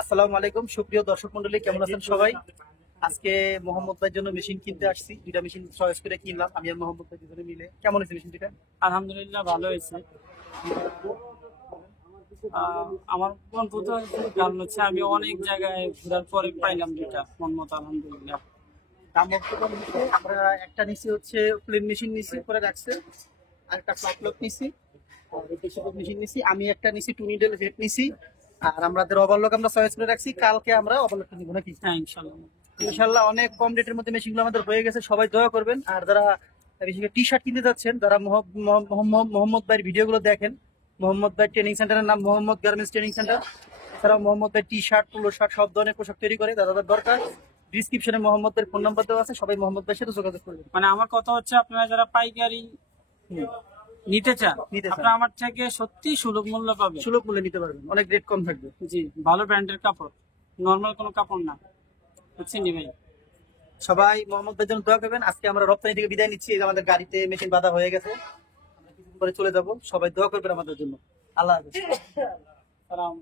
আসসালামু আলাইকুম, সুপ্রিয় দর্শক মন্ডলী, কেমন আছেন সবাই? আজকে মোহাম্মদ ভাইয়ের জন্য মেশিন কিনতে আসছি। দুইটা মেশিন চয়েস করে কিনলাম আমি আর মোহাম্মদ ভাই দুজনে মিলে। কেমন হয়েছে মেশিন দুটা? আলহামদুলিল্লাহ ভালো হয়েছে। আমার মন প্রথম কারণ হচ্ছে আমি অনেক জায়গায় ঘোরার পরে পাইলাম যেটা মন মতো আলহামদুলিল্লাহ। দাম কম হচ্ছে। আমরা একটা নিচে হচ্ছে প্লেন মেশিন নিচে করে রাখছে, আর একটা ফ্লপ লক নিছি, আর একটা মেশিন নিছি। আমি একটা নিছি টু নিডল হেড নিছি, আর আমাদের ওভারলক আমরা চয়েস করে রাখছি। কালকে আমরা ওভারলকটা নিব নাকি? হ্যাঁ ইনশাল্লাহ। ইনশাল্লাহ অনেক কম রেটের মধ্যে মেশিনগুলো আমাদের হয়ে গেছে। সবাই দোয়া করবেন। আর যারা বেশি টি শার্ট কিনতে যাচ্ছেন, যারা মোহাম্মদ ভাইয়ের ভিডিওগুলো দেখেন, মোহাম্মদ ভাই ট্রেনিং সেন্টারের নাম মোহাম্মদ গার্মেন্টস ট্রেনিং সেন্টার। এছাড়াও মোহাম্মদ ভাই টি শার্ট, পোলো শার্ট সব ধরনের পোশাক তৈরি করে। যাদের দরকার ডিসক্রিপশনে মোহাম্মদ ভাইয়ের ফোন নাম্বার দেওয়া আছে, সবাই মোহাম্মদ ভাইয়ের সাথে যোগাযোগ করবেন। মানে আমার কথা হচ্ছে আপনারা যারা পাইকারি নিতে চান নিতে চান, আপনারা আমার থেকে সত্যি সুলভ মূল্য পাবে, সুলভ মূল্যে নিতে পারবেন, অনেক রেট কম থাকবে। জি ভালো ব্র্যান্ডের কাপড়, নর্মাল কোনো কাপড় না, বুঝছেন নি ভাই? সবাই মোহাম্মদ ভাইয়ের জন্য দোয়া করবেন। আজকে আমরা রপ্তানি থেকে বিদায় নিচ্ছি। এই যে আমাদের গাড়িতে মেশিন বাঁধা হয়ে গেছে, আমরা কিছুদিন পরে চলে যাব। সবাই দোয়া করবেন আমাদের জন্য। আল্লাহ হাফেজ। সালাম।